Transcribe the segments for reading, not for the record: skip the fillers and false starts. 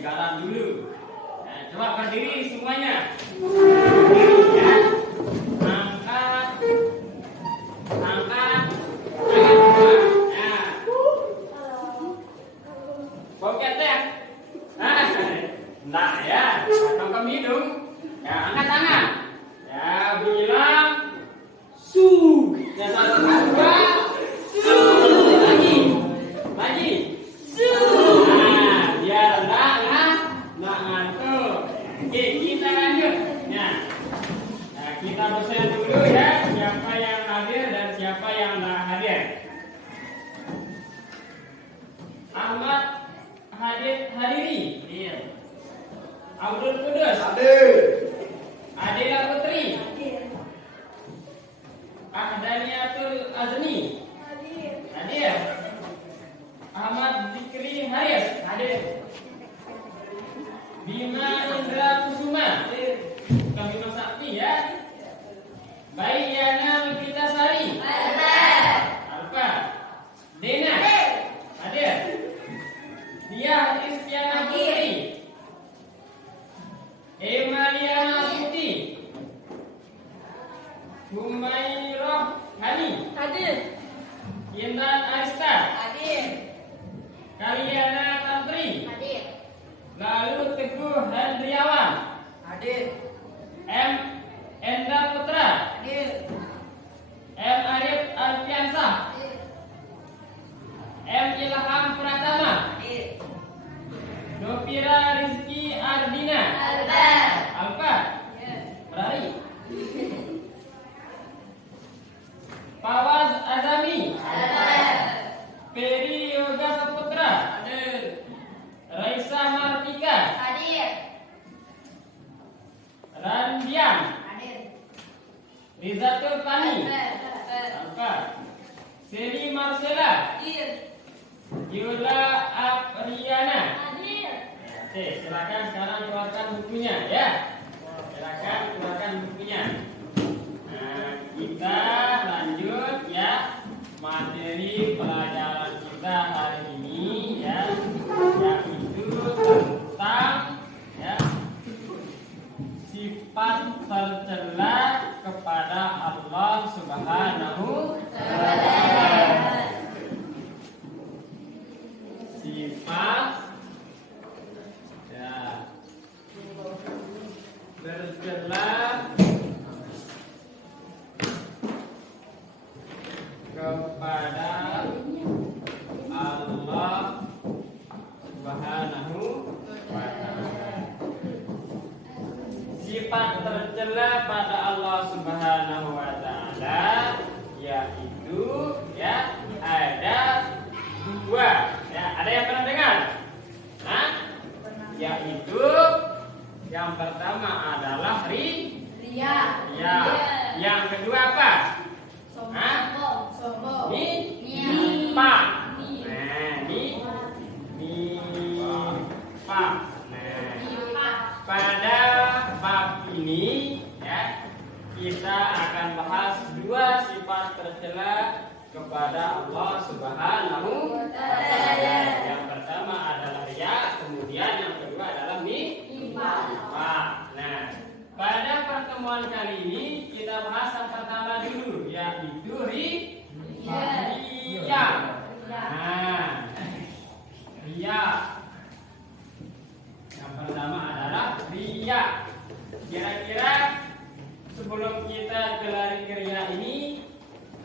garam dulu. Nah, coba berdiri semuanya. Berdiri ya. Angkat. Angkat. Nah. Bokeh ya. Nah ya. Tangkap hidung. Ya, angkat tangan. Ya, bilang su. Ya, satu dua. Su. Lagi. Su. Nah, biar enggak ngantuk. Oke, kita lanjut. Nah, kita bersiap dulu ya. Siapa yang hadir dan siapa yang tidak hadir. Ahmad hadiri. Iya. Abdul Kudus. Hadir. Adela Putri. Hadir. Ahdaniatul Azmi. Hadir. Ahmad Zikri Haris. Hadir. Bima Indra Kusuma. Kami Sakti ya. Bayana Lukitasari. Alfa. Dena. Hadir. Dia Istiana Putri. Emalia Putri. Humairah Hani. Hadir. Intan Aista. Hadir. Kaliana Tantri. Hadir. Lalu Teguh Hendriawan. Hadir. M. Endra Putra. Hadir. M. Arif Alfiansah. M. Ilham Pratama. Hadir. Nopira Rizky Ardina. Alfa. Berari. Fawaz Azami. Ferry Yoga Saputra. Raisa Martika. Randian. Rizatul Pani. Alfa. Seri Marcella. Yola Apriana. Oke, silakan sekarang keluarkan bukunya ya. Silakan keluarkan bukunya. Nah, kita lanjut ya materi pelajaran kita hari ini ya, yaitu tentang ya sifat tercela kepada Allah Subhanahu wa Ta'ala. Sifat ya tercela kepada Allah Subhanahu wa Ta'ala. Sifat tercela pada Allah Subhanahu wa Ta'ala yaitu ya ada dua. Ya, ada yang pernah dengar? Nah, yaitu yang pertama adalah ria. Yang kedua apa? Nipa. Nah, nipa. Nah, pada bab ini ya kita akan bahas dua sifat tercela kepada Allah Subhanahu wa Ta'ala. Yang pertama adalah ria, kemudian yang kedua adalah nipa. Nah, pada pertemuan kali ini kita bahas yang pertama dulu, yaitu ria. Nah, ria. Yang pertama adalah ria. Kira-kira sebelum kita kelari ke ria ini,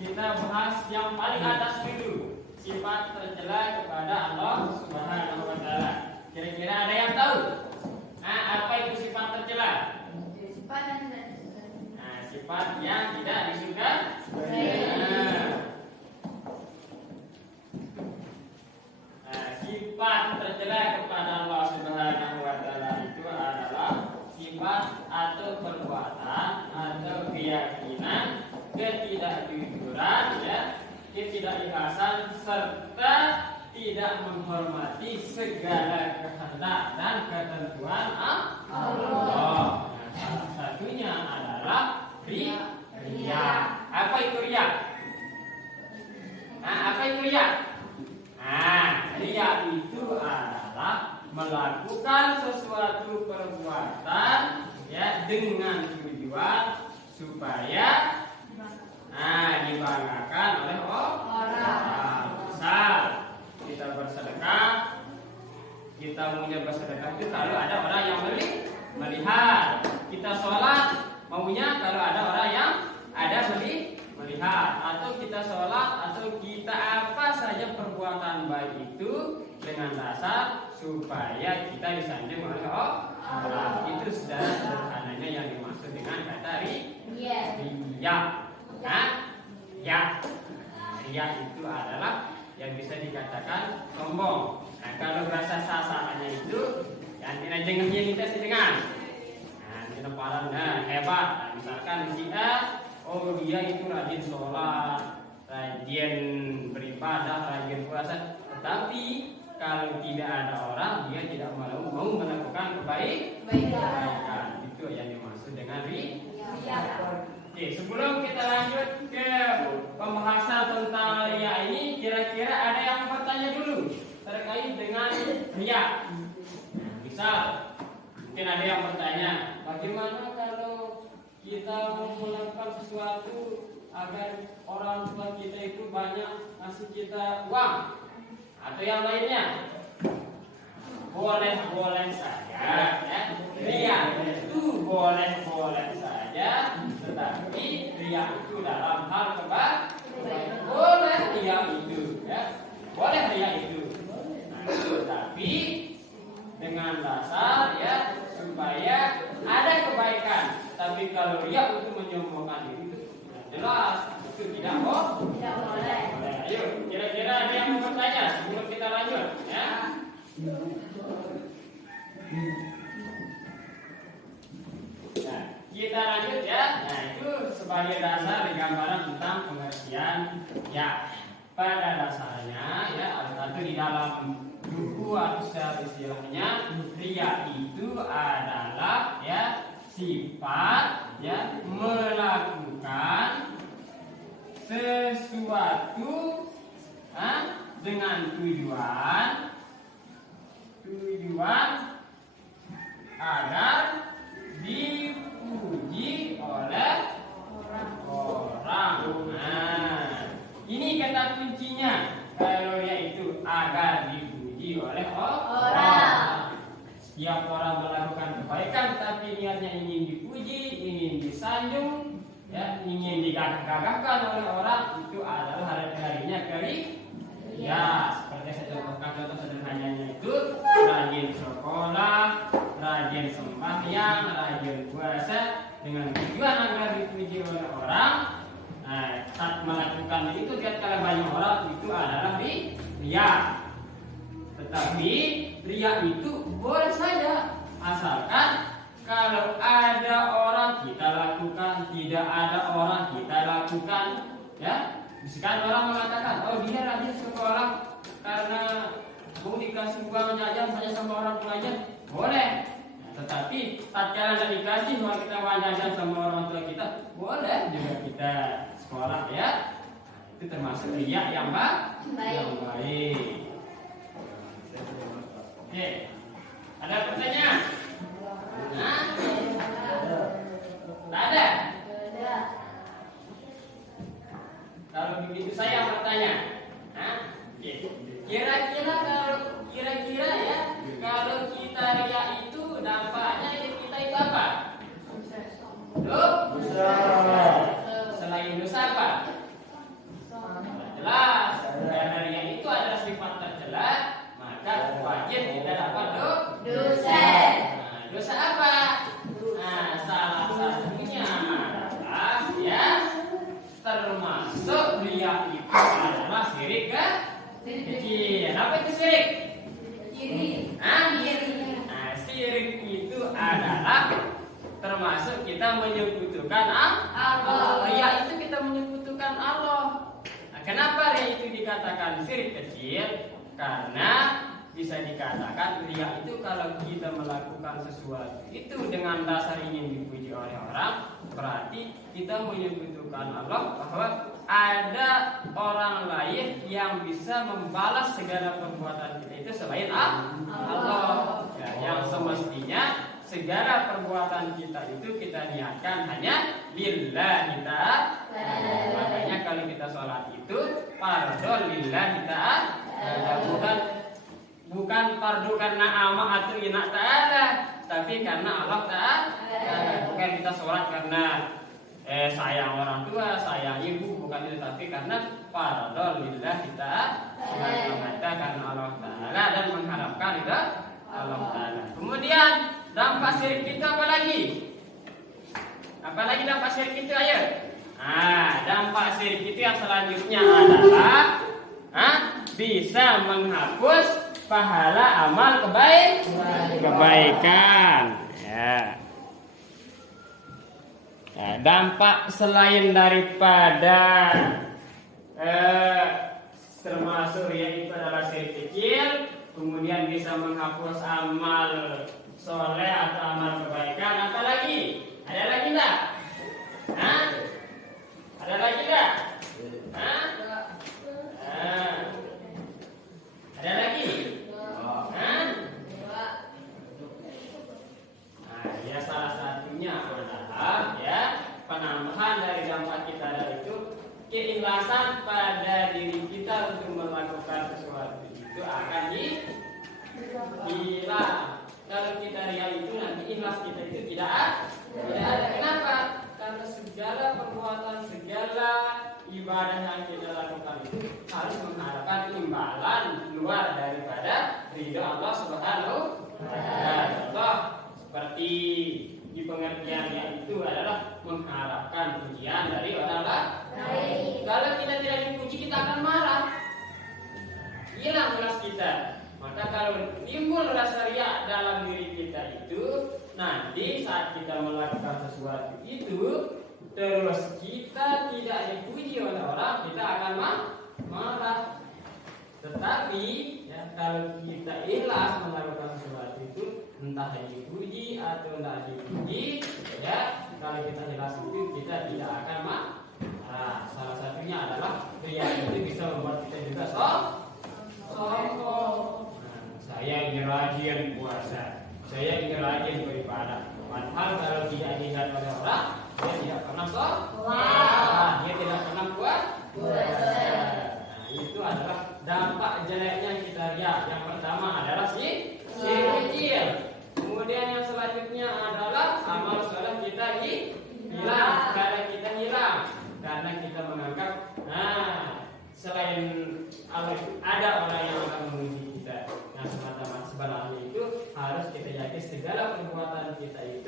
kita bahas yang paling atas dulu, sifat tercela kepada Allah Subhanahu wa Ta'ala. Kira-kira ada yang tahu? Nah, apa itu sifat tercela? Nah, sifat yang tidak disukai. Nah, sifat tercela kepada Allah Subhanahu wa Ta'ala itu adalah sifat atau perbuatan atau keyakinan, ketidakjujuran ya, ketidakikhlasan serta tidak menghormati segala kehendak dan ketentuan Allah. Nah, salah satunya adalah ria. Apa itu ria? Nah, apa itu ria? Nah, ria itu adalah melakukan sesuatu perbuatan ya dengan tujuan supaya dibanggakan oleh orang. Misal kita bersedekah, kita maunya bersedekah itu kalau ada orang yang melihat. Kita sholat maunya kalau ada orang yang melihat. Atau kita sholat atau kita apa saja perbuatan baik itu dengan dasar supaya kita disanjung oleh Allah. Itu sudah sederhananya yang dimaksud dengan kata riya. Riya itu adalah yang bisa dikatakan sombong. Nah, kalau bahasa sasarannya itu yang tidak jengahnya kita sedang. Kita parahnya hebat. Nah, misalkan dia, dia itu rajin sholat, rajin beribadah, rajin puasa. Tetapi kalau tidak ada orang, dia tidak mau melakukan kebaikan. Itu yang dimaksud dengan riya. Oke, sebelum kita lanjut ke pembahasan tentang riya ini, kira-kira ada yang bertanya dulu terkait dengan riya. Misal, mungkin ada yang bertanya, bagaimana kalau kita melakukan sesuatu agar orang tua kita itu banyak ngasih kita uang atau yang lainnya? Boleh saja ya. Riya itu boleh saja, tetapi riya itu dalam hal kebaikan. Boleh riya itu ya. Boleh riya itu. Nah, tetapi dengan dasar ya supaya ada kebaikan. Tapi kalau riya itu menyombongkan diri itu jelas itu tidak boleh. Ayo, kira-kira ada yang mau bertanya sebelum kita lanjut ya? Nah, kita lanjut ya. Nah, itu sebagai dasar gambaran tentang pengertian ya. Pada dasarnya ya, atau di dalam buku atau secara istilahnya, riya itu adalah ya sifat ya melakukan sesuatu dengan tujuan agar dipuji oleh orang. Nah, ini kata kuncinya. Kalau yaitu agar dipuji oleh orang. Setiap orang melakukan kebaikan, tapi niatnya ingin dipuji, ingin disanjung, ya, ingin digagahkan oleh orang, itu adalah harinya ya. Seperti saya contohkan contoh sederhananya itu rajin sekolah, rajin sembahyang, rajin puasa dengan tujuan agar dipuji oleh orang. Nah, saat melakukan itu lihat kalau banyak orang itu adalah riya. Tetapi riya itu boleh saja asalkan kalau ada orang kita lakukan, tidak ada orang kita lakukan, ya. Misalkan orang mengatakan, dia rajin sekolah karena mau dikasih uang jajan hanya sama orang tuanya, boleh. Nah, tetapi tatkala tidak dikasih uang kita uang jajan sama orang tua kita, boleh juga kita sekolah ya. Itu termasuk riya yang baik. Oke, ada pertanyaan? Nah, tak ada. Kalau begitu saya bertanya. Kira-kira ya, kalau kita riya itu dampaknya kita itu apa? Dosa. Selain dosa apa? Jelas. Karena riya itu adalah sifat tercela, maka wajib kita dapat dosa. Nah, dosa apa? Nah, salah satunya adalah ya termasuk riya itu adalah syirik kecil. Apa itu syirik? Syirik itu adalah termasuk kita menyekutukan Allah. Riya itu kita menyekutukan Allah. Nah, kenapa riya itu dikatakan syirik kecil? Karena bisa dikatakan riya itu kalau kita melakukan sesuatu itu dengan dasar ingin dipuji oleh orang, berarti kita menyekutukan Allah bahwa ada orang lain yang bisa membalas segala perbuatan kita itu selain Allah. segala perbuatan kita itu kita niatkan hanya lillahi ta'ala. Makanya kalau kita sholat itu fardhu lillahi ta'ala, bukan fardu karena ama atau ina ta'ala, tapi karena Allah ta'ala. Bukan kita sholat karena sayang orang tua, sayang ibu, bukan itu, tapi karena fardhu lillahi ta'ala, semata-mata karena Allah ta'ala dan mengharapkan itu Allah ta'ala. Kemudian dampak syirik itu apa lagi? Apa lagi dampak syirik itu, ayo? Dampak syirik itu yang selanjutnya adalah bisa menghapus pahala amal kebaikan. Ya. Dampak selain daripada termasuk yaitu adalah syirik kecil, kemudian bisa menghapus amal soleh atau amal kebaikan. Apa lagi? Ada lagi enggak? Ada lagi enggak? Ada lagi? Ya salah satunya adalah penambahan dari dampak kita itu keikhlasan pada diri kita untuk melakukan sesuatu itu akan hilang. Kalau kita ria itu nanti ikhlas kita itu tidak ada. Kenapa? Karena segala perbuatan, segala ibadah yang kita lakukan itu harus mengharapkan imbalan luar daripada ridho Allah Subhanahu wa Ta'ala. Seperti di pengertiannya itu adalah mengharapkan pujian dari orang lain. Kalau kita tidak dipuji, kita akan marah, hilang ikhlas kita. Maka kalau timbul rasa riya dalam diri kita itu, nanti saat kita melakukan sesuatu itu terus kita tidak dipuji oleh orang, kita akan marah. Tetapi kalau kita ikhlas melakukan sesuatu itu, entah dipuji atau tidak dipuji, kalau kita ikhlas itu kita tidak akan marah. Salah satunya adalah riya itu bisa membuat kita juga sombong. Saya ingin rajin puasa, saya ingin rajin beribadah. Padahal kalau tidak dilihat oleh orang, dia tidak pernah sholat, dia tidak pernah puasa. Itu adalah dampak jeleknya kita lihat. Yang pertama adalah syirik kecil. Kemudian yang selanjutnya adalah amal soleh kita hilang. Karena kita hilang, karena kita menganggap selain Allah ada orang yang akan memuji kita. Nah, semata-mata sebenarnya itu harus kita yakin segala perbuatan kita itu